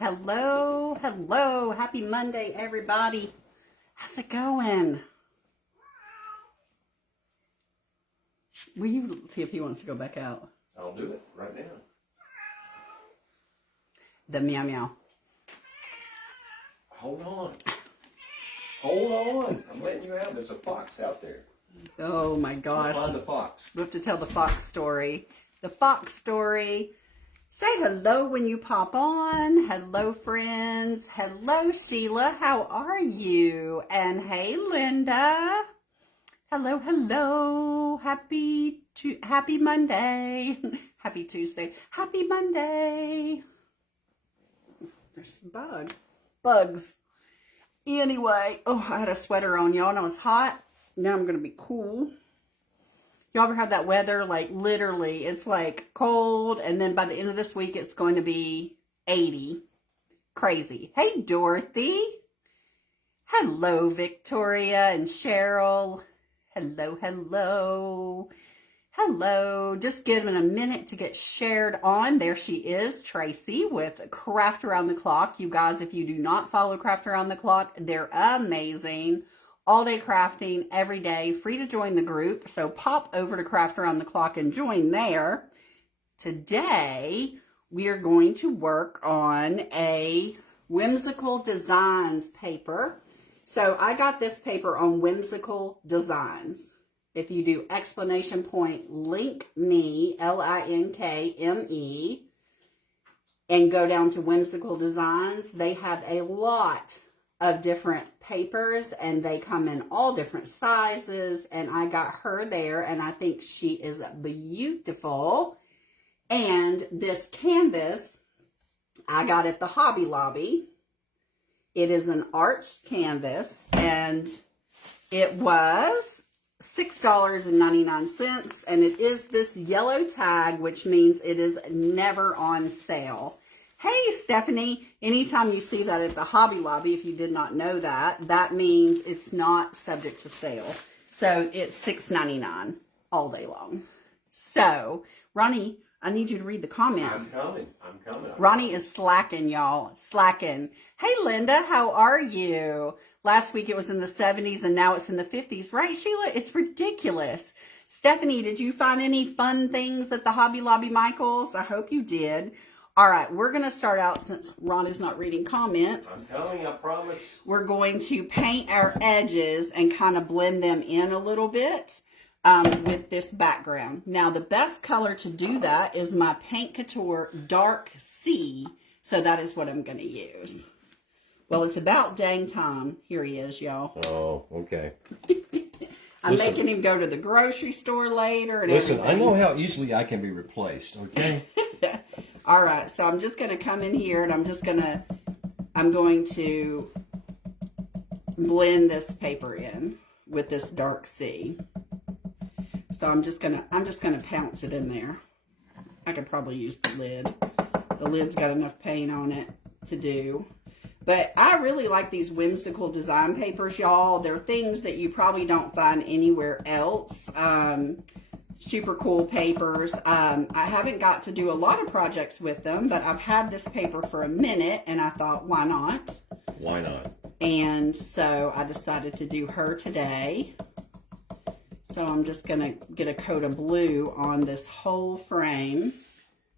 Hello, hello. Happy Monday, everybody. How's it going? Will you see if he wants to go back out? I'll do it right now. The meow meow. Hold on. Hold on. I'm letting you out. There's a fox out there. Oh my gosh. Find the fox. We have to tell the fox story. The fox story. Say hello when you pop on. Hello, friends. Hello, Sheila. How are you? And hey, Linda. Hello, hello. Happy Monday. Happy Tuesday. Happy Monday. There's some bugs. Anyway, oh, I had a sweater on, y'all, and I was hot. Now I'm going to be cool. Y'all ever have that weather? Like, literally, it's like cold, and then by the end of this week, it's going to be 80. Crazy. Hey, Dorothy. Hello, Victoria and Cheryl. Hello, hello. Hello. Just giving a minute to get shared on. There she is, Tracy, with Craft Around the Clock. You guys, if you do not follow Craft Around the Clock, they're amazing. All day crafting every day, free to join the group. So pop over to Craft Around the Clock and join there. Today, we are going to work on a Whimsical Designs paper. So I got this paper on Whimsical Designs. If you do exclamation point, link me, LINKME, and go down to Whimsical Designs, they have a lot of different papers, and they come in all different sizes, and I got her there, and I think she is beautiful. And this canvas I got at the Hobby Lobby. It is an arched canvas, and it was $6.99, and it is this yellow tag, which means it is never on sale. Hey, Stephanie, anytime you see that at the Hobby Lobby, if you did not know that, that means it's not subject to sale. So it's $6.99 all day long. So, Ronnie, I need you to read the comments. I'm coming. Ronnie is slacking, y'all. Slacking. Hey, Linda, how are you? Last week it was in the 70s and now it's in the 50s. Right, Sheila? It's ridiculous. Stephanie, did you find any fun things at the Hobby Lobby, Michaels? I hope you did. All right, we're going to start out, since Ron is not reading comments. I'm coming, I promise. We're going to paint our edges and kind of blend them in a little bit with this background. Now, the best color to do that is my Paint Couture Dark Sea. So that is what I'm going to use. Well, it's about dang time. Here he is, y'all. Oh, okay. I'm making him go to the grocery store later. And listen, everything. I know how easily I can be replaced, okay? All right, so I'm just going to come in here and I'm going to blend this paper in with this dark sea. So I'm just going to pounce it in there. I could probably use the lid. The lid's got enough paint on it to do. But I really like these whimsical design papers, y'all. They're things that you probably don't find anywhere else. Super cool papers. I haven't got to do a lot of projects with them, but I've had this paper for a minute, and I thought, why not? Why not? And so I decided to do her today. So I'm just going to get a coat of blue on this whole frame.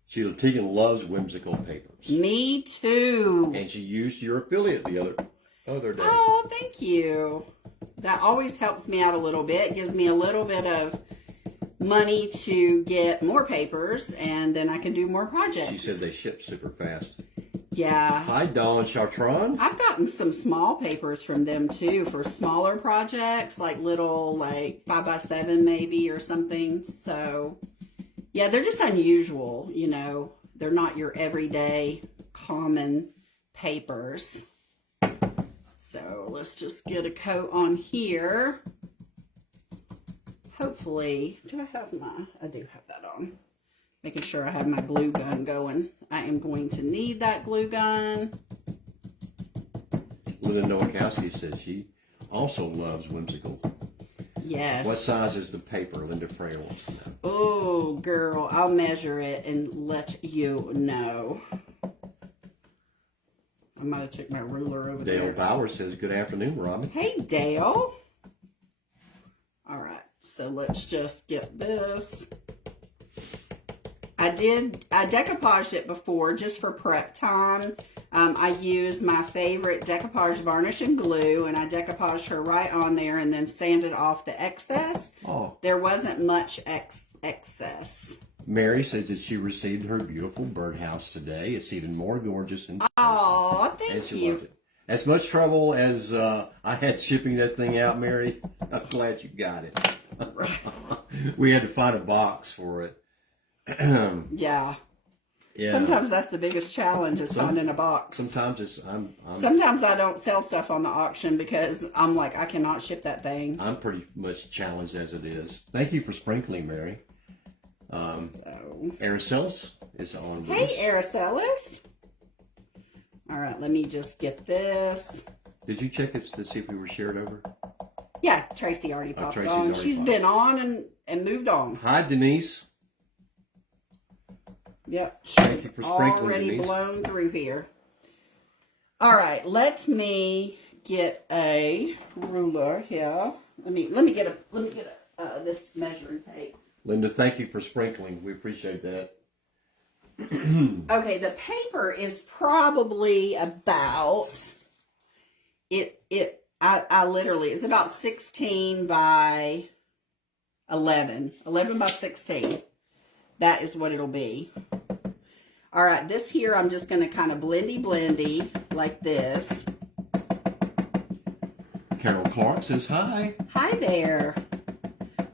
Sheila Tegan loves whimsical papers. Me too. And she used your affiliate the other day. Oh, thank you. That always helps me out a little bit. Gives me a little bit of money to get more papers, and then I can do more projects. She said they ship super fast. Yeah. Hi, Dawn Chartron. I've gotten some small papers from them too for smaller projects, like little, like 5x7 maybe or something. So, yeah, they're just unusual, you know. They're not your everyday common papers. So let's just get a coat on here. Hopefully, I do have that on. Making sure I have my glue gun going. I am going to need that glue gun. Linda Nowakowski says she also loves whimsical. Yes. What size is the paper? Linda Freyer wants to know. Oh, girl, I'll measure it and let you know. might have took my ruler over Dale there. Bauer says, good afternoon, Robin. Hey, Dale. All right, so let's just get this. I decoupaged it before just for prep time. I used my favorite decoupage varnish and glue, and I decoupaged her right on there and then sanded off the excess. Oh. There wasn't much excess. Mary says that she received her beautiful birdhouse today. It's even more gorgeous than Oh, thank you. As much trouble as I had shipping that thing out, Mary, I'm glad you got it. We had to find a box for it. Yeah. Yeah. Sometimes that's the biggest challenge is finding a box. Sometimes Sometimes I don't sell stuff on the auction because I'm like, I cannot ship that thing. I'm pretty much challenged as it is. Thank you for sprinkling, Mary. Araceli is on with us. Hey, Araceli. All right, let me just get this. Did you check it to see if we were shared over? Yeah, Tracy already popped Tracy's on. already She's popped. been on and moved on. Hi, Denise. Yep. Thank you for sprinkling, Already Denise. blown through here. All right, let me get a ruler here. Let me get this measuring tape. Linda, thank you for sprinkling. We appreciate that. Okay, the paper is probably about I literally it's about 16 by 11 by 16. That is what it'll be. All right, this here I'm just going to kind of blendy like this. Carol Clark says hi. Hi there.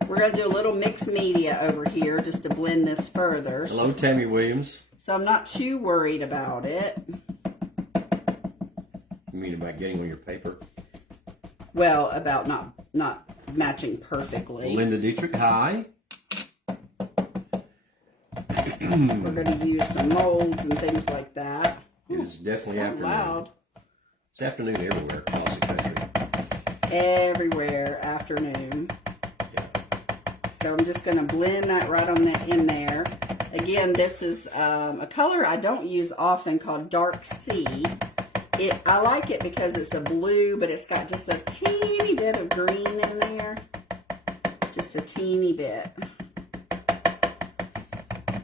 We're going to do a little mixed media over here just to blend this further. Hello, Tammy Williams. So I'm not too worried about it. You mean about getting on your paper? Well, about not matching perfectly. Linda Dietrich, hi. We're going to use some molds and things like that. It is definitely so afternoon. Loud. It's afternoon everywhere across the country. Everywhere afternoon. Yeah. So I'm just going to blend that right on in there. Again, this is a color I don't use often called Dark Sea. I like it because it's a blue, but it's got just a teeny bit of green in there. Just a teeny bit.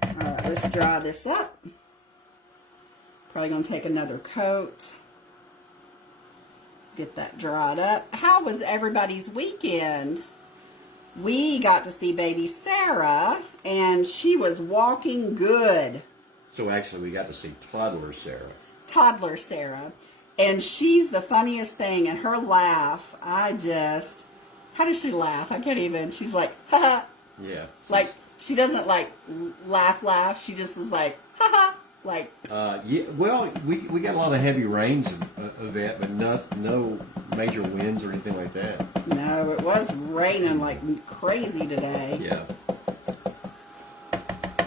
All right, let's dry this up. Probably going to take another coat. Get that dried up. How was everybody's weekend? We got to see baby Sarah, and she was walking good. So actually, we got to see toddler Sarah. Toddler Sarah. And she's the funniest thing, and her laugh, how does she laugh? I can't even. She's like, ha ha. Yeah. Like, she doesn't like laugh. She just is like, ha ha. Like. Yeah. Well, we got a lot of heavy rains of that, but no major winds or anything like that. No, it was raining like crazy today. Yeah.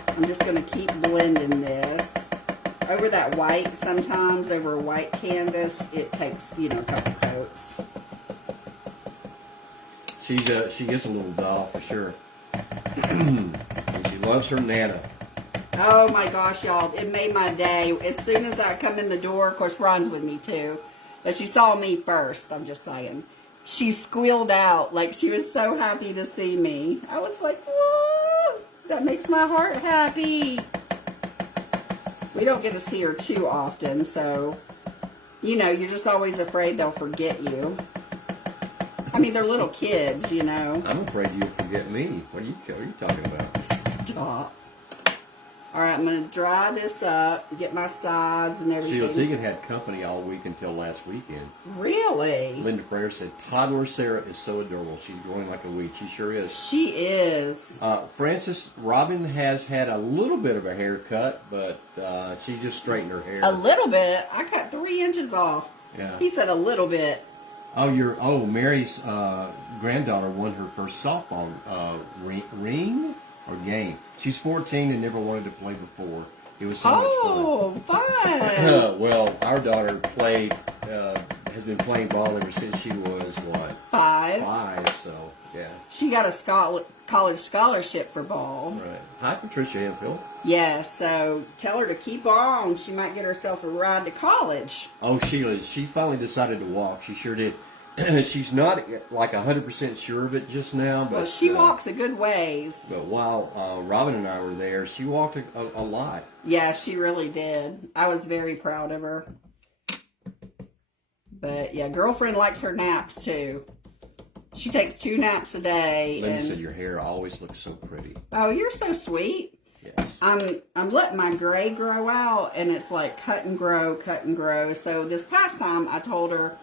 I'm just going to keep blending this. Over that white, sometimes over a white canvas, it takes, a couple coats. She gets a little doll for sure. And she loves her Nana. Oh my gosh, y'all, it made my day. As soon as I come in the door, of course, Ron's with me too, but she saw me first, I'm just saying. She squealed out like she was so happy to see me. I was like, whoa, that makes my heart happy. We don't get to see her too often, so, you're just always afraid they'll forget you. I mean, they're little kids, I'm afraid you'll forget me. What are you talking about? Stop. All right, I'm going to dry this up, get my sides and everything. Sheila Teagan had company all week until last weekend. Really? Linda Frere said, toddler Sarah is so adorable. She's growing like a weed. She sure is. She is. Frances, Robin has had a little bit of a haircut, but she just straightened her hair. A little bit? I cut 3 inches off. Yeah. He said a little bit. Mary's granddaughter won her first softball ring or game. She's 14 and never wanted to play before. It was so much fun. Oh, fun. Well, our daughter played has been playing ball ever since she was, what? 5. 5, so, yeah. She got a college scholarship for ball. Right. Hi, Patricia Hemphill. Yes, so tell her to keep on. She might get herself a ride to college. Oh, Sheila, she finally decided to walk. She sure did. She's not like 100% sure of it just now, but Well, she walks a good ways. But while Robin and I were there, she walked a lot. Yeah, she really did. I was very proud of her. But yeah, girlfriend likes her naps too. She takes 2 naps a day. Linda said your hair always looks so pretty. Oh, you're so sweet. Yes. I'm letting my gray grow out, and it's like cut and grow, cut and grow. So this past time, I told her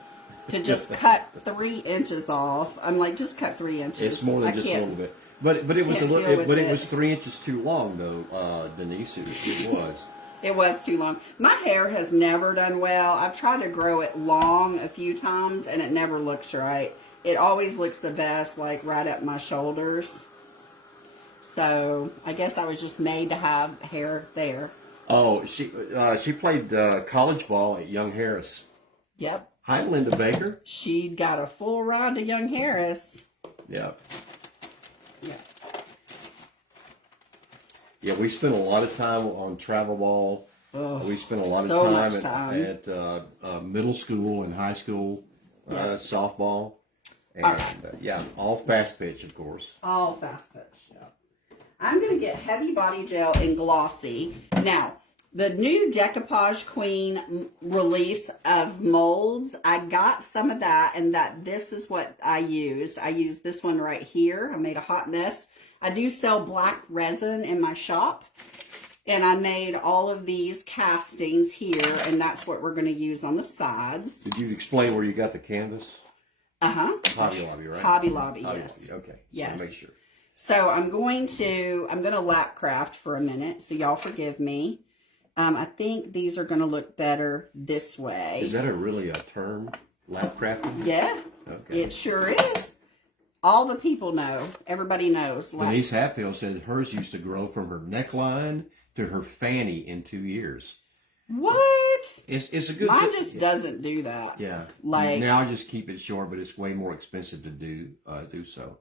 to just cut 3 inches off. I'm like, just cut 3 inches. It's more than just a little bit. But it was it was 3 inches too long though, Denise. It was. It was too long. My hair has never done well. I've tried to grow it long a few times, and it never looks right. It always looks the best, like right up my shoulders. So I guess I was just made to have hair there. Oh, she played college ball at Young Harris. Yep. Hi, Linda Baker. She got a full ride to Young Harris. Yeah. Yeah. Yeah, we spent a lot of time on travel ball. Oh, we spent a lot so of much time at middle school and high school softball. And right. All fast pitch, of course. All fast pitch. Yeah. I'm going to get Heavy Body Gel in Glossy. Now, the new Decoupage Queen release of molds, I got some of that, and this is what I used. I used this one right here. I made a hot mess. I do sell black resin in my shop, and I made all of these castings here, and that's what we're going to use on the sides. Did you explain where you got the canvas? Uh-huh. Hobby Lobby, right? Hobby Lobby, Hobby yes. Lobby. Okay. Yes. So make sure. So I'm going to lap craft for a minute, so y'all forgive me. I think these are going to look better this way. Is that really a term, lap crafting? Yeah. Okay. It sure is. All the people know. Everybody knows. Denise Hatfield said hers used to grow from her neckline to her fanny in 2 years. What? It's a good. Mine just doesn't do that. Yeah. Like now I just keep it short, but it's way more expensive to do so.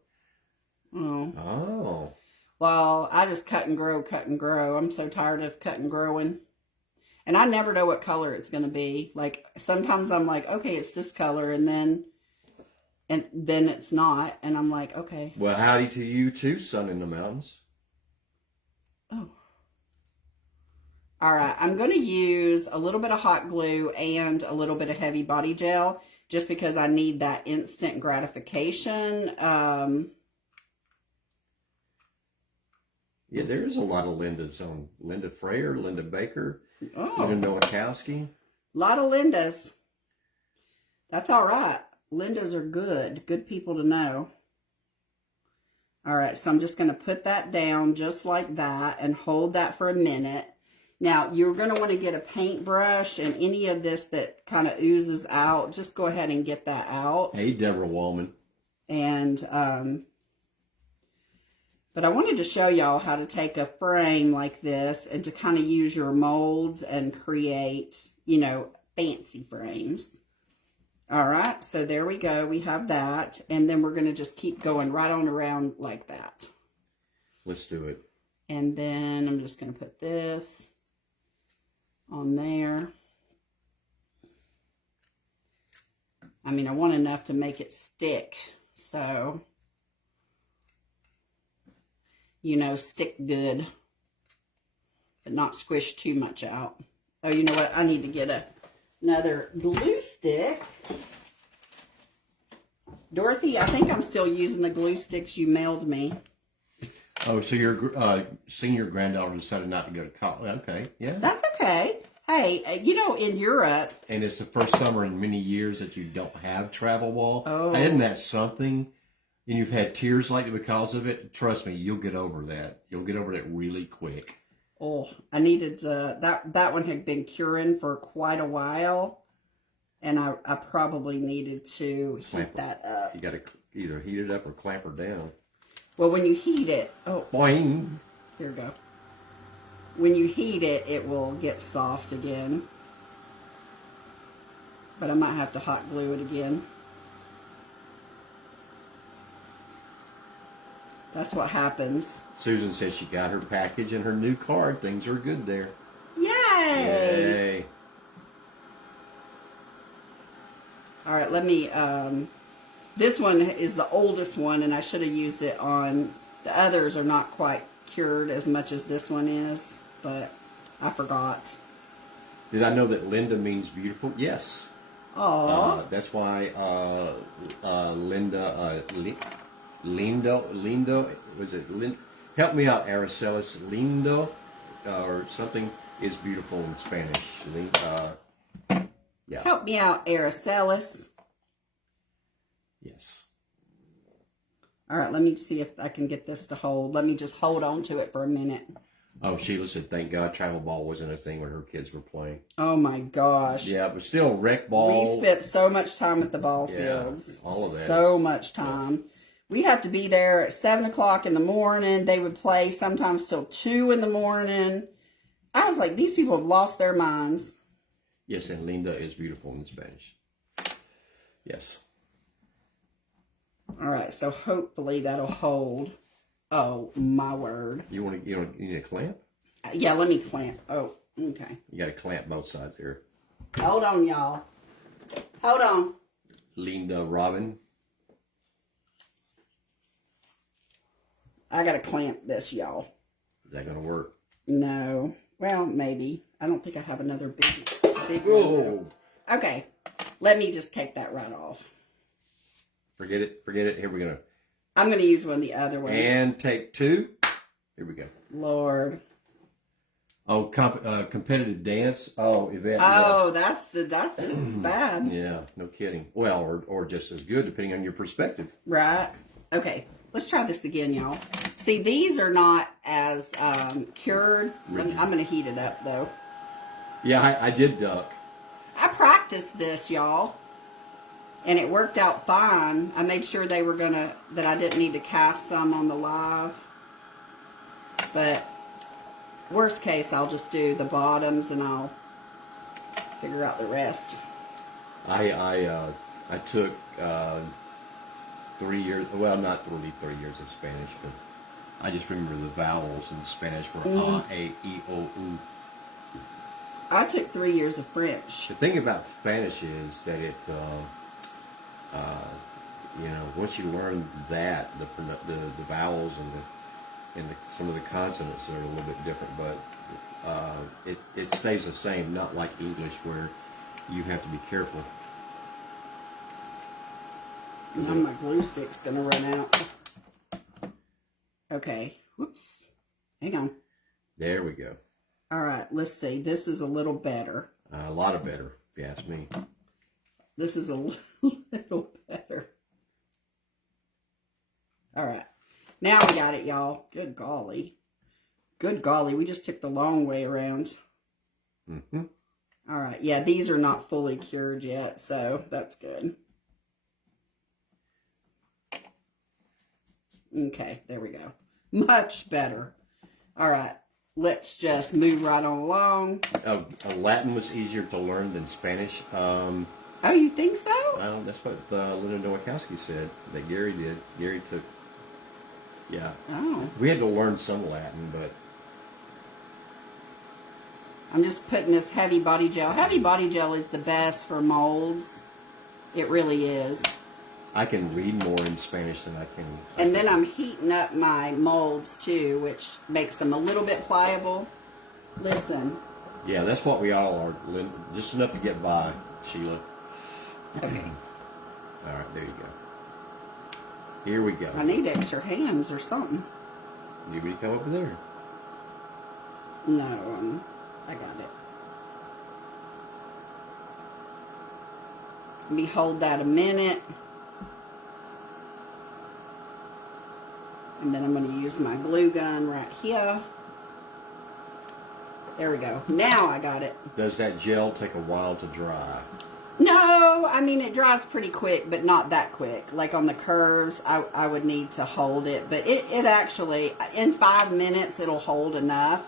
Oh. Oh. Well, I just cut and grow, cut and grow. I'm so tired of cut and growing. And I never know what color it's going to be. Like, sometimes I'm like, okay, it's this color, and then it's not. And I'm like, okay. Well, howdy to you too, Sun in the Mountains. Oh. All right, I'm going to use a little bit of hot glue and a little bit of Heavy Body Gel just because I need that instant gratification. Yeah, there is a lot of Lindas on Linda Freyer, Linda Baker, Oh. Linda Nowakowski. A lot of Lindas. That's all right. Lindas are good. Good people to know. All right, so I'm just going to put that down just like that and hold that for a minute. Now, you're going to want to get a paintbrush, and any of this that kind of oozes out, just go ahead and get that out. Hey, Deborah Wallman. And, but I wanted to show y'all how to take a frame like this and to kind of use your molds and create, you know, fancy frames. All right, so there we go. We have that. And then we're going to just keep going right on around like that. Let's do it. And then I'm just going to put this on there. I mean, I want enough to make it stick. So, you know, stick good, but not squish too much out. Oh, you know what? I need to get another glue stick. Dorothy, I think I'm still using the glue sticks you mailed me. Oh, so your senior granddaughter decided not to go to college. Okay, yeah. That's okay. Hey, you know, in Europe... And it's the first summer in many years that you don't have travel ball. Oh. Isn't that something? And you've had tears lately because of it. Trust me, you'll get over that. You'll get over that really quick. Oh, I needed that one had been curing for quite a while, and I probably needed to heat that up. You got to either heat it up or clamp her down. Well, when you heat it, Boing. Here we go. When you heat it, it will get soft again. But I might have to hot glue it again. That's what happens. Susan says she got her package and her new card. Things are good there. Yay! Yay. All right, let me, this one is the oldest one, and I should have used it on, the others are not quite cured as much as this one is, but I forgot. Did I know that Linda means beautiful? Yes. Oh. That's why Lindo, was it Lindo? Help me out, Araceli. Lindo, or something, is beautiful in Spanish. Yeah. Help me out, Araceli. Yes. All right, let me see if I can get this to hold. Let me just hold on to it for a minute. Oh, Sheila said, thank God travel ball wasn't a thing when her kids were playing. Oh, my gosh. Yeah, but still, rec ball. We spent so much time at the ball fields. All of that. So much time. We'd have to be there at 7 o'clock in the morning. They would play sometimes till 2 in the morning. I was like, these people have lost their minds. Yes, and Linda is beautiful in Spanish. Yes. All right, so hopefully that'll hold. Oh, my word. You need a clamp? Yeah, let me clamp. Oh, okay. You got to clamp both sides here. Hold on, y'all. Hold on. Linda Robin. I got to clamp this, y'all. Is that going to work? No. Well, maybe. I don't think I have another big Whoa. one. Okay. Let me just take that right off. Forget it. Forget it. Here we're going to. I'm going to use one of the other ones. And take 2. Here we go. Lord. Oh, competitive dance. Oh, Yvette. Oh, yeah. That's just as bad. Yeah, no kidding. Well, or just as good, depending on your perspective. Right. Okay. Let's try this again, y'all. See, these are not as cured. I'm going to heat it up, though. Yeah, I did duck. I practiced this, y'all. And it worked out fine. I made sure they were that I didn't need to cast some on the live. But worst case, I'll just do the bottoms and I'll figure out the rest. I took 3 years, well, not really 3 years of Spanish, but I just remember the vowels in Spanish were A, E, O, U. I took 3 years of French. The thing about Spanish is that it, once you learn that, the vowels and some of the consonants are a little bit different, but it stays the same, not like English where you have to be careful. Now my glue stick's going to run out. Okay. Whoops. Hang on. There we go. All right. Let's see. This is a little better. A lot of better, if you ask me. This is a little better. All right. Now we got it, y'all. Good golly. Good golly. We just took the long way around. Mm-hmm. All right. Yeah, these are not fully cured yet, so that's good. Okay, there we go. Much better. All right. Let's just move right on along. Latin was easier to learn than Spanish. Oh, you think so? That's what Linda Nowakowski said that Gary did. Gary took, yeah. Oh. We had to learn some Latin, but. I'm just putting this heavy body gel. Heavy body gel is the best for molds. It really is. I can read more in Spanish than I can. And then I'm heating up my molds too, which makes them a little bit pliable. Listen. Yeah, that's what we all are. Just enough to get by, Sheila. Okay. All right, there you go. Here we go. I need extra hands or something. Need me to come over there? No, I got it. Let me hold that a minute. And then I'm going to use my glue gun right here. There we go. Now I got it. Does that gel take a while to dry? No, I mean it dries pretty quick, but not that quick. Like on the curves, I would need to hold it. But it actually, in 5 minutes, it'll hold enough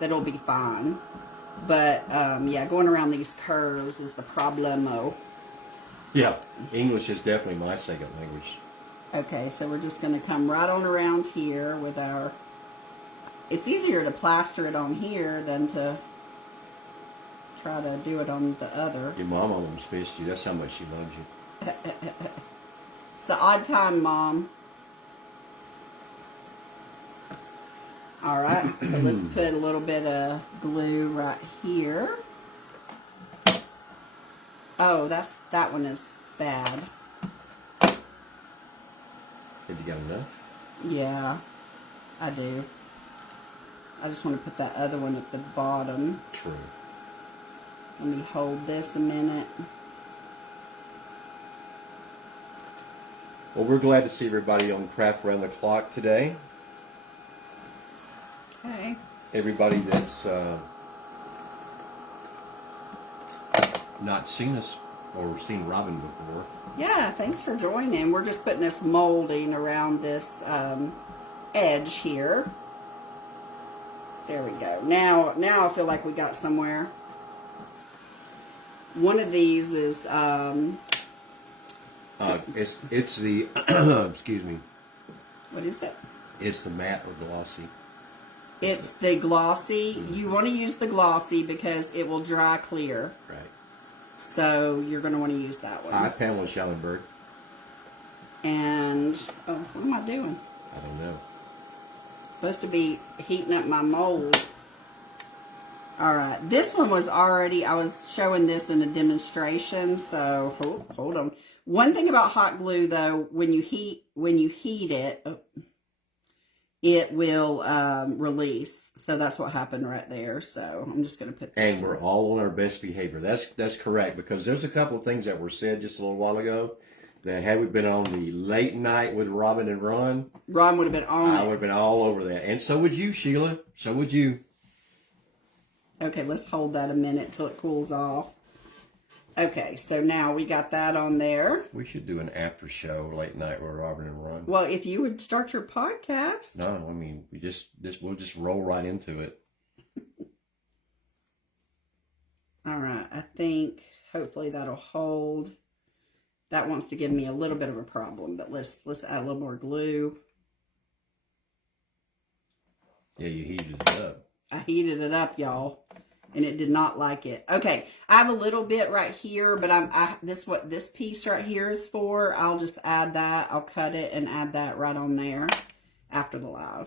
that it'll be fine. But yeah, going around these curves is the problemo. Yeah, English is definitely my second language. Okay, so we're just going to come right on around here with our... It's easier to plaster it on here than to try to do it on the other. Your mom almost missed you. That's how much she loves you. It's the odd time, Mom. All right, so let's put a little bit of glue right here. Oh, that one is bad. Have you got enough? Yeah, I do. I just want to put that other one at the bottom. True. Let me hold this a minute. Well, we're glad to see everybody on Craft Around the Clock today. Okay. Everybody that's not seen us or seen Robin before. Yeah, thanks for joining. We're just putting this molding around this edge here. There we go. Now I feel like we got somewhere. One of these is it's the excuse me. what is it? It's the matte or glossy. It's the glossy. Mm-hmm. You want to use the glossy because it will dry clear. Right. So you're going to want to use that one. Hi, Pamela Schellenberg. And what am I doing? I don't know. Supposed to be heating up my mold. All right, this one was already, I was showing this in a demonstration, so hold on. One thing about hot glue though, when you heat it, it will release. So that's what happened right there. So I'm just going to put this And we're all on our best behavior. That's correct, because there's a couple of things that were said just a little while ago that had we been on the late night with Robin and Ron would have been on I would have been all over that. And so would you, Sheila. So would you. Okay, let's hold that a minute till it cools off. Okay, so now we got that on there. We should do an after show late night with Robin and Ron. Well, if you would start your podcast. No, I mean, we'll just roll right into it. All right, I think hopefully that'll hold. That wants to give me a little bit of a problem, but let's add a little more glue. Yeah, you heated it up. I heated it up, y'all, and it did not like it. Okay, I have a little bit right here, but what this piece right here is for. I'll just add that. I'll cut it and add that right on there after the live.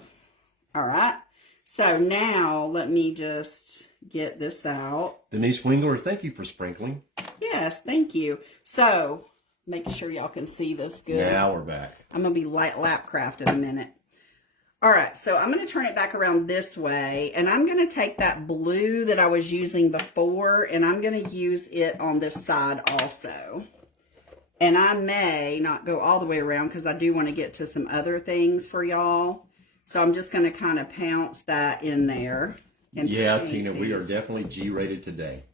All right. So now let me just get this out. Denise Wingler, thank you for sprinkling. Yes, thank you. So making sure y'all can see this good. Now we're back. I'm gonna be light lap craft in a minute. All right, so I'm going to turn it back around this way, and I'm going to take that blue that I was using before, and I'm going to use it on this side also. And I may not go all the way around because I do want to get to some other things for y'all. So I'm just going to kind of pounce that in there. And yeah, Tina, we are definitely G-rated today.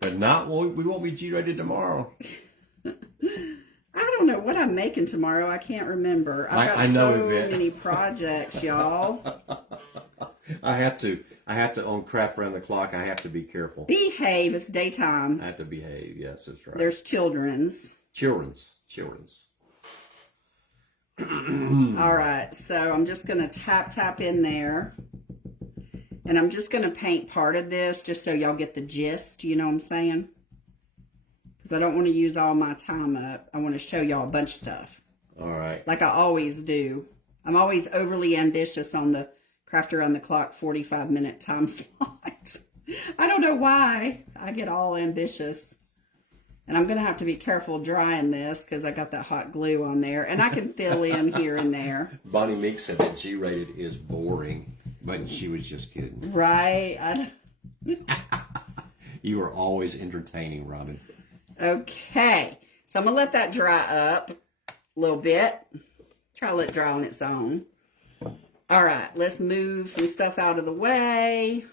But not, we won't be G-rated tomorrow. I don't know what I'm making tomorrow. I can't remember. I've got so many projects, y'all. I have to on Crap Around the Clock. I have to be careful. Behave. It's daytime. I have to behave. Yes, that's right. There's children's. Children's. All right. So I'm just going to tap in there. And I'm just going to paint part of this just so y'all get the gist. You know what I'm saying? Because I don't want to use all my time up. I want to show y'all a bunch of stuff. All right. Like I always do. I'm always overly ambitious on the Craft Around the Clock 45-minute time slot. I don't know why I get all ambitious. And I'm going to have to be careful drying this because I got that hot glue on there. And I can fill in here and there. Bonnie Meek said that G-rated is boring, but she was just kidding. Right. You are always entertaining, Robin. Okay, so I'm going to let that dry up a little bit. Try to let it dry on its own. All right, let's move some stuff out of the way.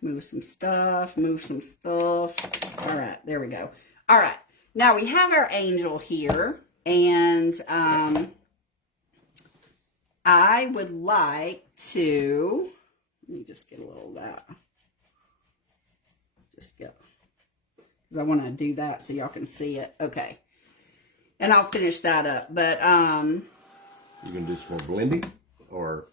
Move some stuff. All right, there we go. All right, now we have our angel here. And I would like to, let me just get a little of that. because I want to do that so y'all can see it. Okay. And I'll finish that up. But, you can do some more blending, or?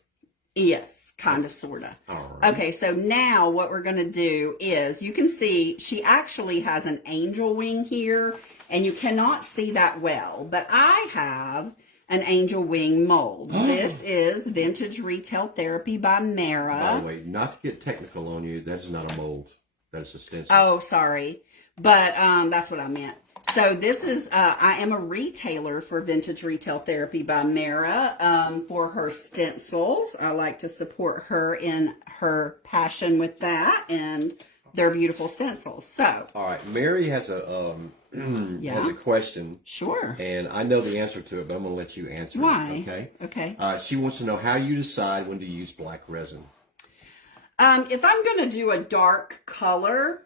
Yes, kind of, sort of. All right. Okay, so now what we're going to do is, you can see she actually has an angel wing here, and you cannot see that well, but I have an angel wing mold. This is Vintage Retail Therapy by Mara. By the way, not to get technical on you, that is not a mold. That is a stencil. Oh, sorry. But that's what I meant. So this is, I am a retailer for Vintage Retail Therapy by Mara for her stencils. I like to support her in her passion with that, and they're beautiful stencils. So. All right. Mary has a has a question. Sure. And I know the answer to it, but I'm going to let you answer Why? it. Okay. Okay. She wants to know how you decide when to use black resin. If I'm going to do a dark color,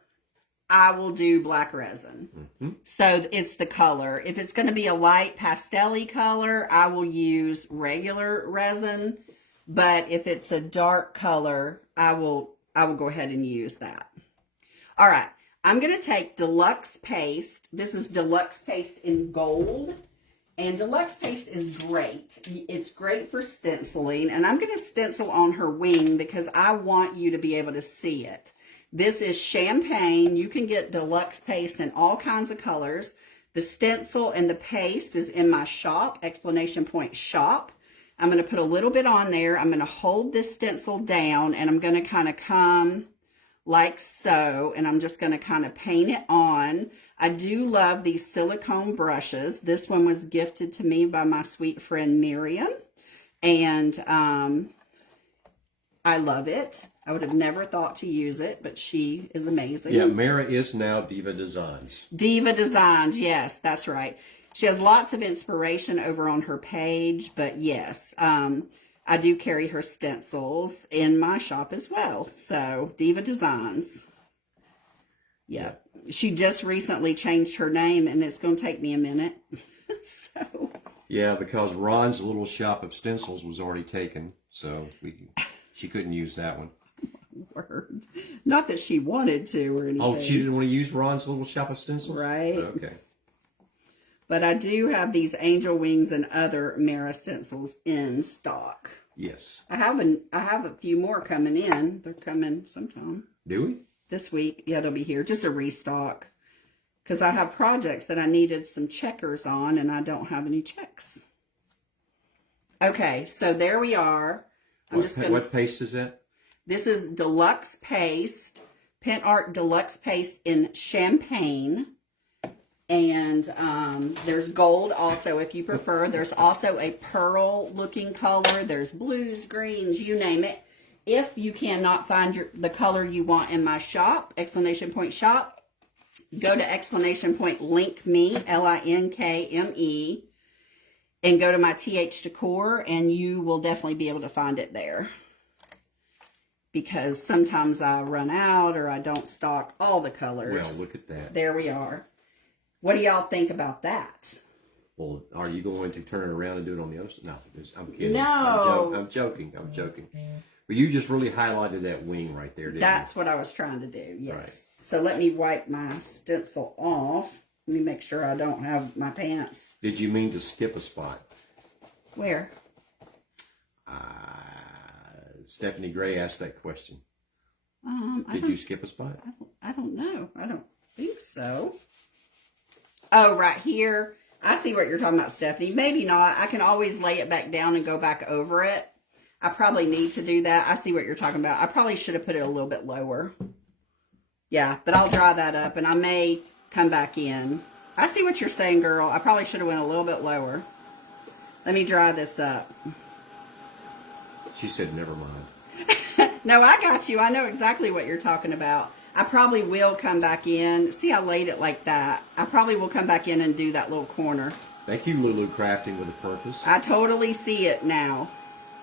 I will do black resin. Mm-hmm. So it's the color. If it's going to be a light pastel-y color, I will use regular resin. But if it's a dark color, I will go ahead and use that. All right. I'm going to take Deluxe Paste. This is Deluxe Paste in gold. And Deluxe Paste is great. It's great for stenciling. And I'm going to stencil on her wing because I want you to be able to see it. This is champagne. You can get Deluxe Paste in all kinds of colors. The stencil and the paste is in my shop, exclamation point shop. I'm going to put a little bit on there. I'm going to hold this stencil down, and I'm going to kind of come like so, and I'm just going to kind of paint it on. I do love these silicone brushes. This one was gifted to me by my sweet friend Miriam, and I love it. I would have never thought to use it, but she is amazing. Yeah, Mara is now Diva Designs. Diva Designs, yes, that's right. She has lots of inspiration over on her page, but yes, I do carry her stencils in my shop as well. So, Diva Designs. Yeah. She just recently changed her name, and it's going to take me a minute. So. Yeah, because Ron's little shop of stencils was already taken, so she couldn't use that one. Word. Not that she wanted to or anything. Oh, she didn't want to use Ron's little shop of stencils? Right. Okay. But I do have these angel wings and other Mara stencils in stock. Yes. I have a few more coming in. They're coming sometime. Do we? This week. Yeah, they'll be here. Just a restock. Because I have projects that I needed some checkers on, and I don't have any checks. Okay, so there we are. What paste is that? This is Deluxe Paste. Pent Art Deluxe Paste in Champagne. And there's gold also if you prefer. There's also a pearl looking color. There's blues, greens, you name it. If you cannot find the color you want in my shop, exclamation point shop, go to exclamation point link me, Linkme, and go to my TH Decor, and you will definitely be able to find it there. Because sometimes I run out or I don't stock all the colors. Well, look at that. There we are. What do y'all think about that? Well, are you going to turn it around and do it on the other side? No, I'm kidding. No. I'm joking. But you just really highlighted that wing right there, didn't That's you? what I was trying to do, yes. Right. So let me wipe my stencil off. Let me make sure I don't have my pants. Did you mean to skip a spot? Where? Stephanie Gray asked that question. Did you skip a spot? I don't know. I don't think so. Oh, right here. I see what you're talking about, Stephanie. Maybe not. I can always lay it back down and go back over it. I probably need to do that. I see what you're talking about. I probably should have put it a little bit lower. Yeah, but I'll dry that up, and I may come back in. I see what you're saying, girl. I probably should have went a little bit lower. Let me dry this up. She said, never mind. No, I got you. I know exactly what you're talking about. I probably will come back in. See, I laid it like that. I probably will come back in and do that little corner. Thank you, Lulu Crafting with a Purpose. I totally see it now.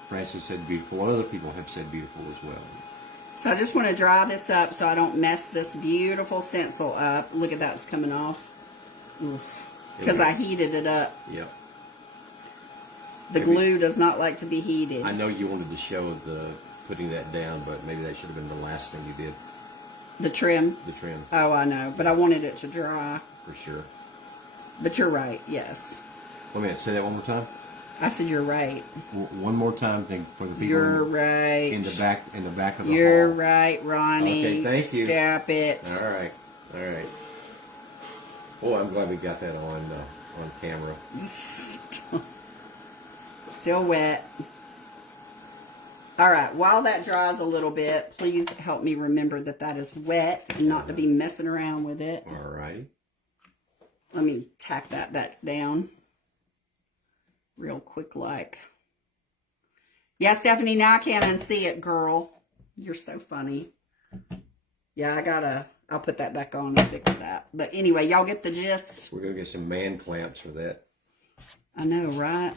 Francis said beautiful. Other people have said beautiful as well. So I just want to dry this up so I don't mess this beautiful stencil up. Look at that, it's coming off. Because I heated it up. Yep. The glue does not like to be heated. I know you wanted to show the putting that down, but maybe that should have been the last thing you did. The trim? The trim. Oh, I know. But I wanted it to dry. For sure. But you're right, yes. Wait a minute, say that one more time. I said you're right. One more time thing for the people You're right. in the back of the You're hall. right, Ronnie. Okay, thank you. Stop it. All right. Oh, I'm glad we got that on camera. Still wet. All right, while that dries a little bit, please help me remember that that is wet and not to be messing around with it. All right. Let me tack that back down real quick like. Yeah, Stephanie, now I can't unsee it, girl. You're so funny. Yeah, I'll put that back on and fix that. But anyway, y'all get the gist? We're going to get some man clamps for that. I know, right?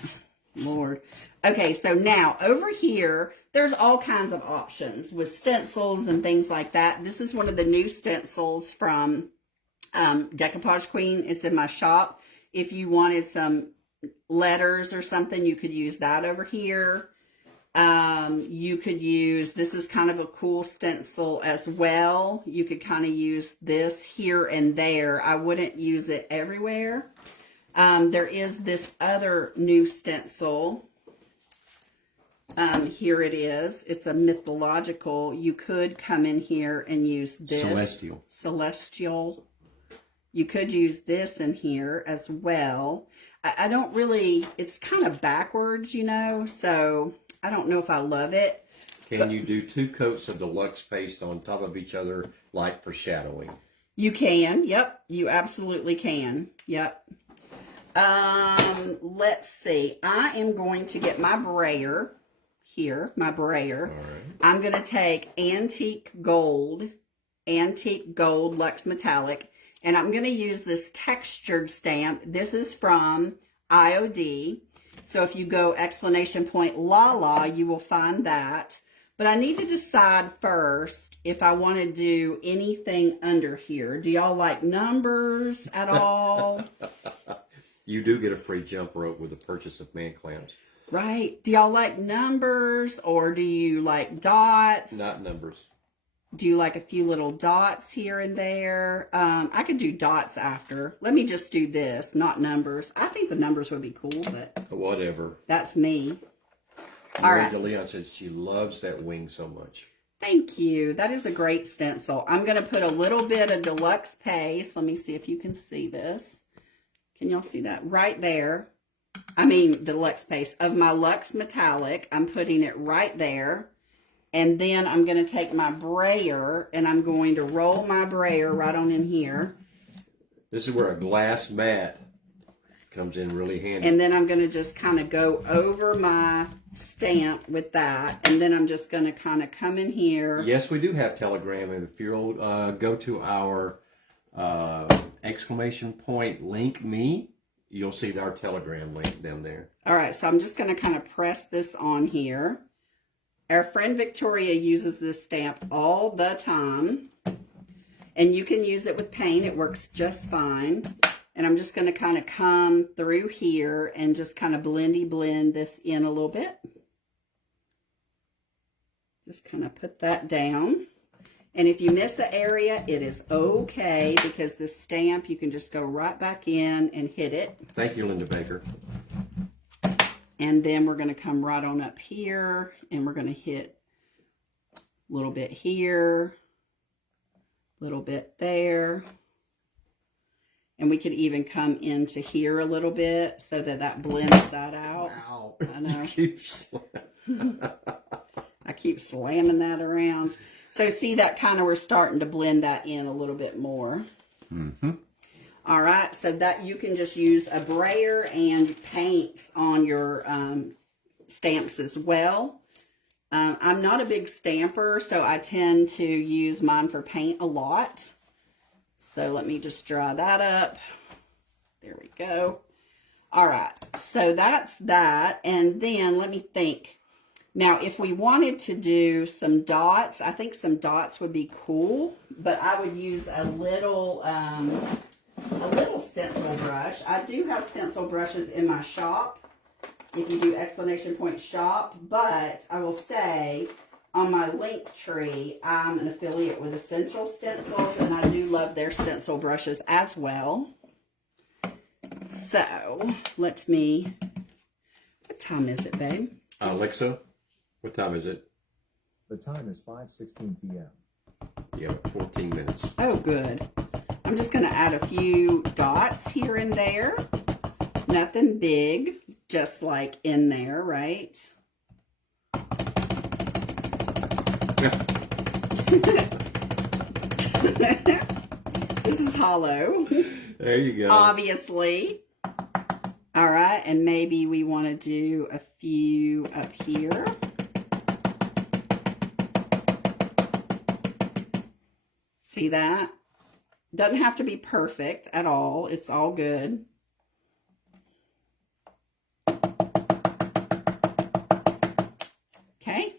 Lord. Okay, so now over here, there's all kinds of options with stencils and things like that. This is one of the new stencils from Decoupage Queen. It's in my shop. If you wanted some letters or something, you could use that over here. You could use, this is kind of a cool stencil as well. You could kind of use this here and there. I wouldn't use it everywhere. There is this other new stencil. Here it is. It's a mythological. You could come in here and use this. Celestial. You could use this in here as well. I don't really, it's kind of backwards, you know, so I don't know if I love it. Can you do 2 coats of deluxe paste on top of each other, like for shadowing? You can. Yep. You absolutely can. Yep. Let's see. I am going to get my brayer here, my brayer. All right. I'm going to take Antique Gold Luxe Metallic, and I'm going to use this textured stamp. This is from IOD. So if you go ! Lala, you will find that. But I need to decide first if I want to do anything under here. Do y'all like numbers at all? You do get a free jump rope with the purchase of man clamps. Right? Do y'all like numbers or do you like dots? Not numbers. Do you like a few little dots here and there? I could do dots after. Let me just do this, not numbers. I think the numbers would be cool, but whatever. That's me. All Mary right. DeLeon says she loves that wing so much. Thank you. That is a great stencil. I'm going to put a little bit of deluxe paste. Let me see if you can see this. Can y'all see that? Right there. I mean, deluxe paste of my Luxe Metallic. I'm putting it right there. And then I'm going to take my brayer and I'm going to roll my brayer right on in here. This is where a glass mat comes in really handy. And then I'm going to just kind of go over my stamp with that. And then I'm just going to kind of come in here. Yes, we do have Telegram. And if you'll go to our !link me, you'll see our Telegram link down there. All right, so I'm just going to kind of press this on here. Our friend Victoria uses this stamp all the time. And you can use it with paint. It works just fine. And I'm just going to kind of come through here and just kind of blend this in a little bit. Just kind of put that down. And if you miss an area, it is okay because this stamp, you can just go right back in and hit it. Thank you, Linda Baker. And then we're going to come right on up here and we're going to hit a little bit here, a little bit there. And we could even come into here a little bit so that that blends that out. Wow. I know. I keep slamming that around. So see that kind of, we're starting to blend that in a little bit more. Mm-hmm. All right, so that you can just use a brayer and paints on your stamps as well. I'm not a big stamper, so I tend to use mine for paint a lot. So let me just dry that up. There we go. All right, so that's that. And then let me think. Now, if we wanted to do some dots, I think some dots would be cool, but I would use a little stencil brush. I do have stencil brushes in my shop, if you do ! Shop, but I will say on my link tree, I'm an affiliate with Essential Stencils, and I do love their stencil brushes as well. So, what time is it, babe? Alexa, what time is it? The time is 5:16 p.m. Yeah, 14 minutes. Oh, good. I'm just going to add a few dots here and there. Nothing big, just like in there, right? This is hollow. There you go. Obviously. All right, and maybe we want to do a few up here. See that? Doesn't have to be perfect at all. It's all good. Okay.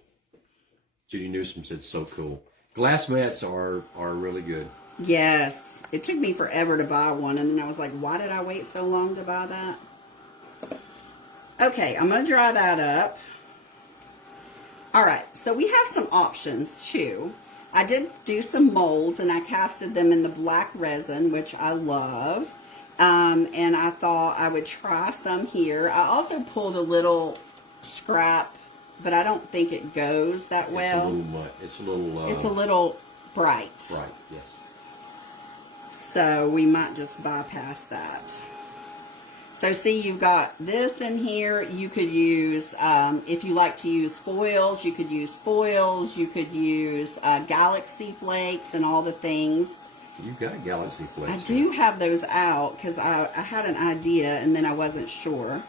Judy Newsom said, so cool. Glass mats are really good. Yes. It took me forever to buy one, and then I was like, why did I wait so long to buy that? Okay, I'm going to dry that up. All right, so we have some options too. I did do some molds, and I casted them in the black resin, which I love. And I thought I would try some here. I also pulled a little scrap, but I don't think it goes that well. It's a little bright. Bright, yes. So we might just bypass that. So see, you've got this in here. You could use, if you like to use foils, you could use foils. You could use galaxy flakes and all the things. You've got galaxy flakes. I do have those out because I had an idea and then I wasn't sure.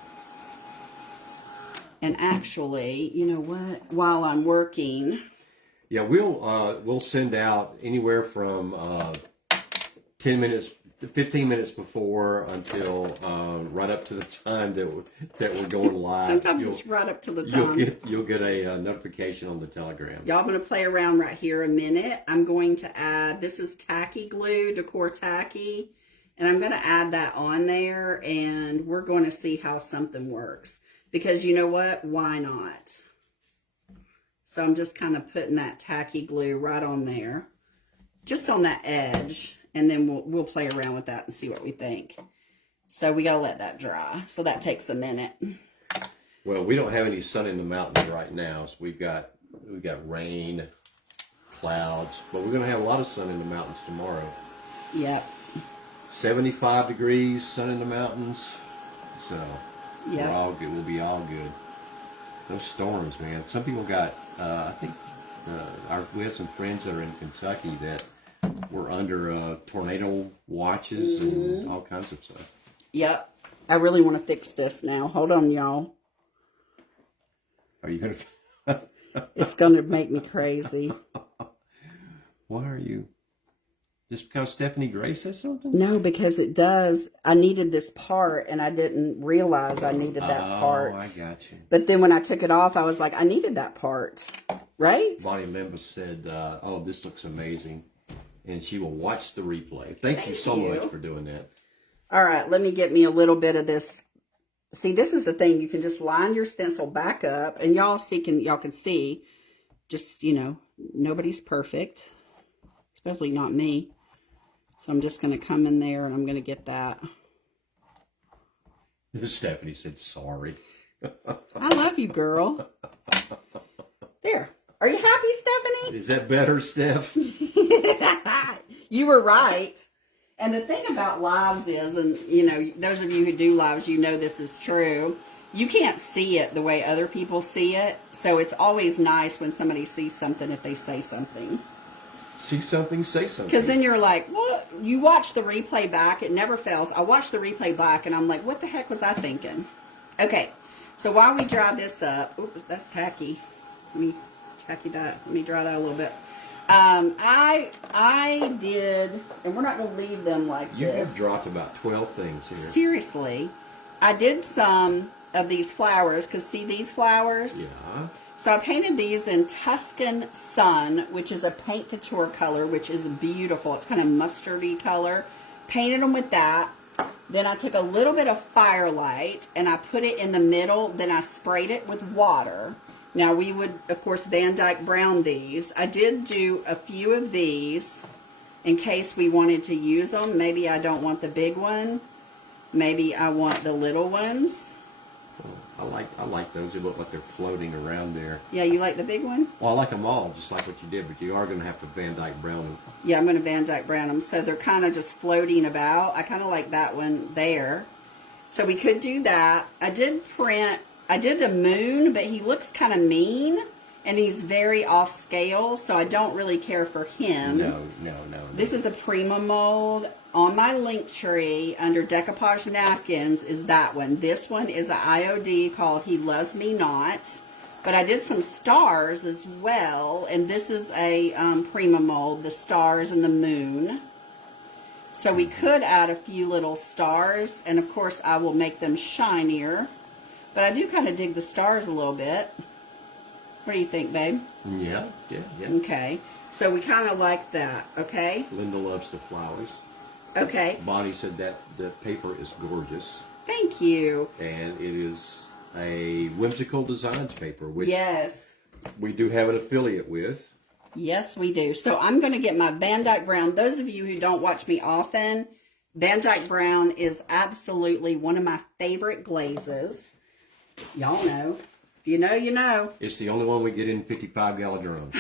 And actually, you know what? While I'm working. Yeah, we'll send out anywhere from 10 minutes to 15 minutes before until right up to the time that we're going live. Sometimes it's right up to the time. You'll get a notification on the Telegram. Y'all, I'm going to play around right here a minute. I'm going to add, this is tacky glue, Decor Tacky, and I'm going to add that on there, and we're going to see how something works. Because you know what? Why not? So I'm just kind of putting that tacky glue right on there, just on that edge. And then we'll play around with that and see what we think. So we gotta let that dry. So that takes a minute. Well, we don't have any sun in the mountains right now. So we've got rain, clouds, but we're gonna have a lot of sun in the mountains tomorrow. Yep. 75 degrees, sun in the mountains. So yep. we're all good. We'll be all good. Those storms, man. Some people got. I think we have some friends that are in Kentucky that we're under tornado watches and all kinds of stuff. Yep. I really want to fix this now. Hold on, y'all. Are you going to... It's going to make me crazy. Why are you... Just because Stephanie Gray says something? No, because it does. I needed this part, and I didn't realize I needed that part. Oh, I got you. But then when I took it off, I was like, I needed that part. Right? Bonnie Limba said, oh, this looks amazing. And she will watch the replay. Thank you so much for doing that. All right, let me get me a little bit of this. See, this is the thing. You can just line your stencil back up, and y'all can see. Just, you know, nobody's perfect, especially not me. So I'm just going to come in there, and I'm going to get that. Stephanie said, sorry. I love you, girl. There. Are you happy, Stephanie? Is that better, Steph? You were right. And the thing about lives is, and you know, those of you who do lives, you know this is true. You can't see it the way other people see it. So it's always nice when somebody sees something if they say something. See something, say something. Because then you're like, what? You watch the replay back. It never fails. I watch the replay back, and I'm like, what the heck was I thinking? Okay. So while we dry this up, oops, that's tacky. Let me tacky that. Let me dry that a little bit. I did, and we're not going to leave them like this. You have dropped about 12 things here. Seriously. I did some of these flowers, because see these flowers? Yeah. So I painted these in Tuscan Sun, which is a paint couture color, which is beautiful. It's kind of mustardy color. Painted them with that. Then I took a little bit of Firelight, and I put it in the middle. Then I sprayed it with water. Now we would, of course, Van Dyke brown these. I did do a few of these in case we wanted to use them. Maybe I don't want the big one. Maybe I want the little ones. I like those. They look like they're floating around there. Yeah, you like the big one? Well, I like them all, just like what you did, but you are going to have to Van Dyke brown them. Yeah, I'm going to Van Dyke brown them. So they're kind of just floating about. I kind of like that one there. So we could do that. I did a moon, but he looks kind of mean, and he's very off scale, so I don't really care for him. No. This is a Prima mold. On my link tree, under decoupage napkins, is that one. This one is an IOD called He Loves Me Not. But I did some stars as well, and this is a Prima mold, the stars and the moon. So we could add a few little stars, and of course I will make them shinier. But I do kind of dig the stars a little bit. What do you think, babe? Yeah. Okay. So we kind of like that, okay? Linda loves the flowers. Okay. Bonnie said that the paper is gorgeous. Thank you. And it is a Whimsical Designs paper, which yes, we do have an affiliate with. Yes, we do. So I'm going to get my Van Dyke Brown. Those of you who don't watch me often, Van Dyke Brown is absolutely one of my favorite glazes. Y'all know. If you know, you know. It's the only one we get in 55-gallon drums.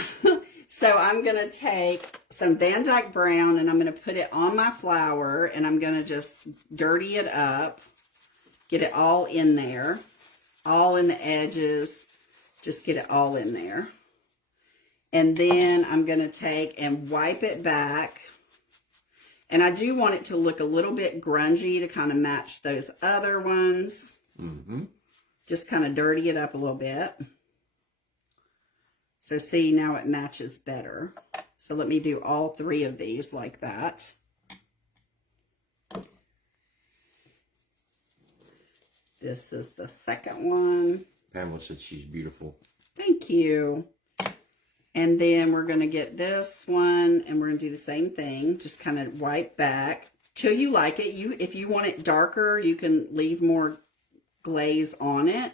So I'm going to take some Van Dyke Brown and I'm going to put it on my flower and I'm going to just dirty it up. Get it all in there. All in the edges. Just get it all in there. And then I'm going to take and wipe it back. And I do want it to look a little bit grungy to kind of match those other ones. Mm-hmm. Just kind of dirty it up a little bit. So see, now it matches better. So let me do all three of these like that. This is the second one. Pamela said she's beautiful. Thank you. And then we're going to get this one and we're going to do the same thing. Just kind of wipe back till you like it. If you want it darker, you can leave more glaze on it.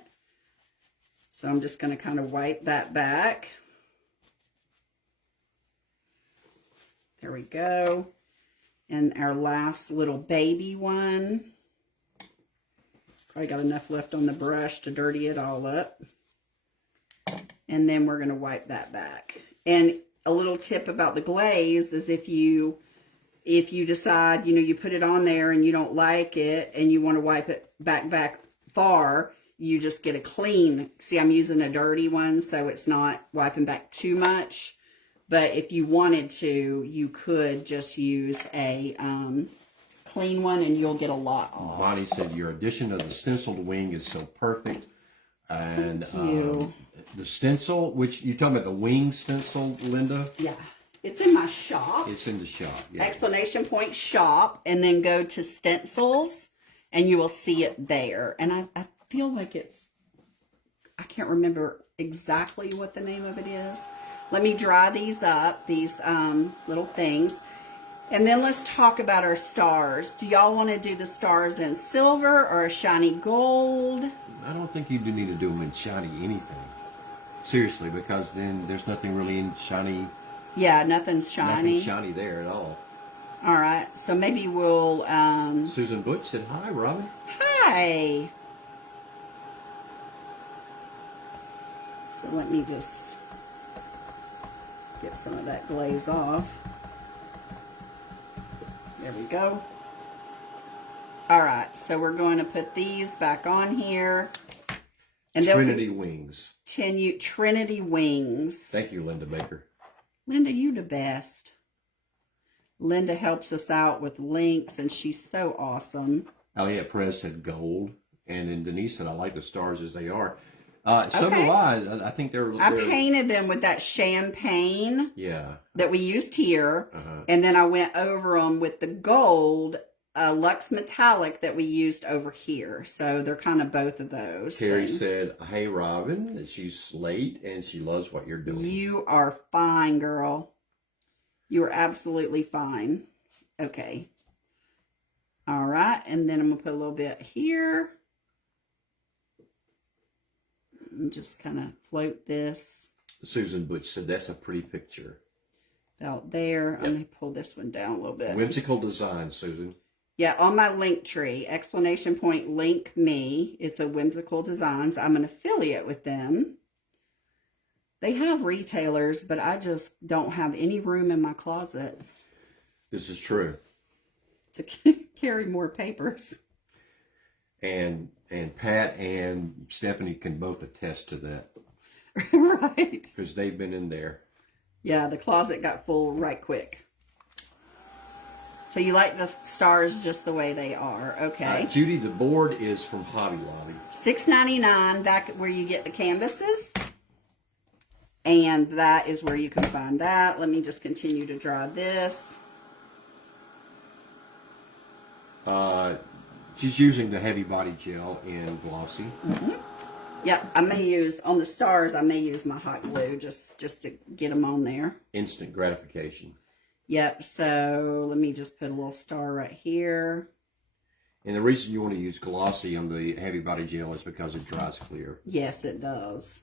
So I'm just going to kind of wipe that back. There we go. And our last little baby one. Probably got enough left on the brush to dirty it all up. And then we're going to wipe that back. And a little tip about the glaze is if you decide, you put it on there and you don't like it and you want to wipe it back far, you just get a clean. See, I'm using a dirty one, so it's not wiping back too much. But if you wanted to, you could just use a clean one and you'll get a lot off. Bonnie said your addition of the stenciled wing is so perfect. And Thank you. The stencil, which you're talking about the wing stencil, Linda? Yeah. It's in my shop. It's in the shop. Yeah. Exclamation point shop. And then go to stencils and you will see it there. And I feel like I can't remember exactly what the name of it is. Let me dry these up, these little things. And then let's talk about our stars. Do y'all want to do the stars in silver or a shiny gold? I don't think you do need to do them in shiny anything. Seriously, because then there's nothing really in shiny. Yeah, nothing's shiny. Nothing shiny there at all. All right, so maybe we'll... Susan Butch said, hi, Robin. Hi. So let me just get some of that glaze off. There we go. All right, so we're going to put these back on here. And Trinity wings. Trinity wings. Thank you, Linda Baker. Linda, you the best. Linda helps us out with links, and she's so awesome. Elliot Perez said gold. And then Denise said, I like the stars as they are. So do I. I think they're... I painted them with that champagne that we used here. And then I went over them with the gold Luxe Metallic that we used over here. So they're kind of both of those. Terry said, hey, Robin. She's late and she loves what you're doing. You are fine, girl. You are absolutely fine. Okay. All right. And then I'm going to put a little bit here. and just kind of float this Susan Butch said that's a pretty picture. out there. Yep. I'm going to pull this one down a little bit. Whimsical design, Susan. Yeah, on my link tree, exclamation point, link me. It's a Whimsical Designs. I'm an affiliate with them. They have retailers, but I just don't have any room in my closet This is true. to carry more papers. And Pat and Stephanie can both attest to that Right. because they've been in there. Yeah, the closet got full right quick. So you like the stars just the way they are. Okay. Judy, the board is from Hobby Lobby. $6.99 back where you get the canvases. And that is where you can find that. Let me just continue to draw this. She's using the heavy body gel in glossy. Yep, I may use, on the stars, I may use my hot glue just to get them on there. Instant gratification. Yep, so let me just put a little star right here. And the reason you want to use glossy on the heavy body gel is because it dries clear. Yes, it does.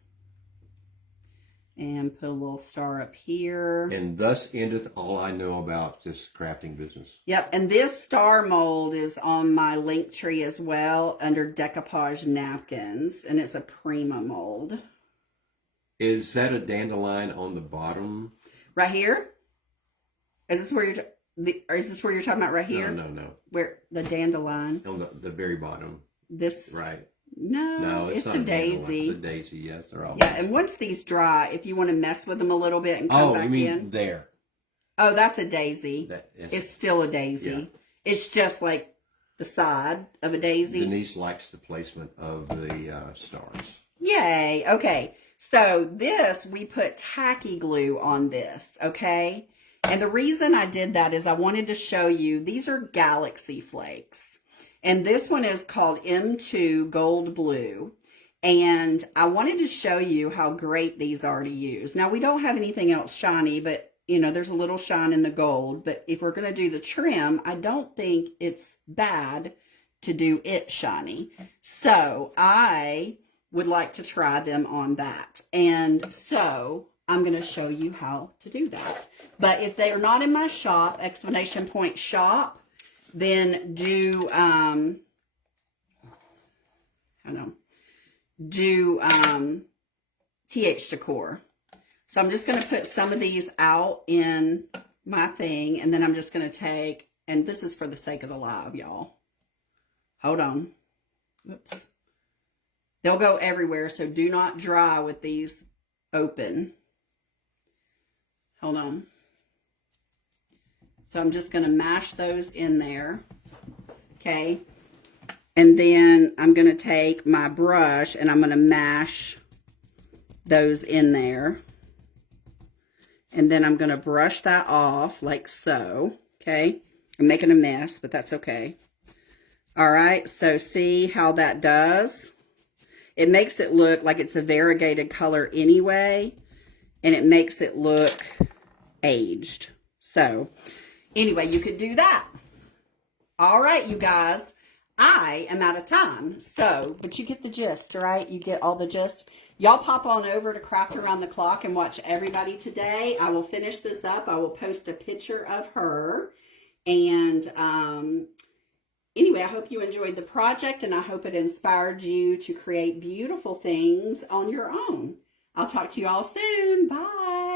And put a little star up here. And thus endeth all I know about this crafting business. Yep, and this star mold is on my link tree as well under decoupage napkins, and it's a Prima mold. Is that a dandelion on the bottom? Right here? Is this where you're talking about right here? No. Where the dandelion? On the very bottom. This? Right. No, it's not a dandelion. daisy. The daisy, yes, they're all. Yeah, and once these dry, if you want to mess with them a little bit and come back you mean in. there? Oh, that's a daisy. That is, It's still a daisy. Yeah. It's just like the side of a daisy. Denise likes the placement of the stars. Yay. Okay. So this, we put tacky glue on this. Okay. And the reason I did that is I wanted to show you, these are Galaxy Flakes. And this one is called M2 Gold Blue. And I wanted to show you how great these are to use. Now, we don't have anything else shiny, but, you know, there's a little shine in the gold. But if we're going to do the trim, I don't think it's bad to do it shiny. So I would like to try them on that. And so I'm going to show you how to do that. But if they are not in my shop, exclamation point shop, then do, TH Decor. So I'm just going to put some of these out in my thing, and then I'm just going to take, and this is for the sake of the live, y'all. Hold on. Whoops. They'll go everywhere, so do not dry with these open. Hold on. So I'm just going to mash those in there. Okay. And then I'm going to take my brush and I'm going to mash those in there. And then I'm going to brush that off like so. Okay. I'm making a mess, but that's okay. All right. So see how that does? It makes it look like it's a variegated color anyway. And it makes it look aged. So anyway, you could do that. All right, you guys. I am out of time. So, but you get the gist, right? You get all the gist. Y'all pop on over to Craft Around the Clock and watch everybody today. I will finish this up. I will post a picture of her. And anyway, I hope you enjoyed the project, and I hope it inspired you to create beautiful things on your own. I'll talk to you all soon. Bye.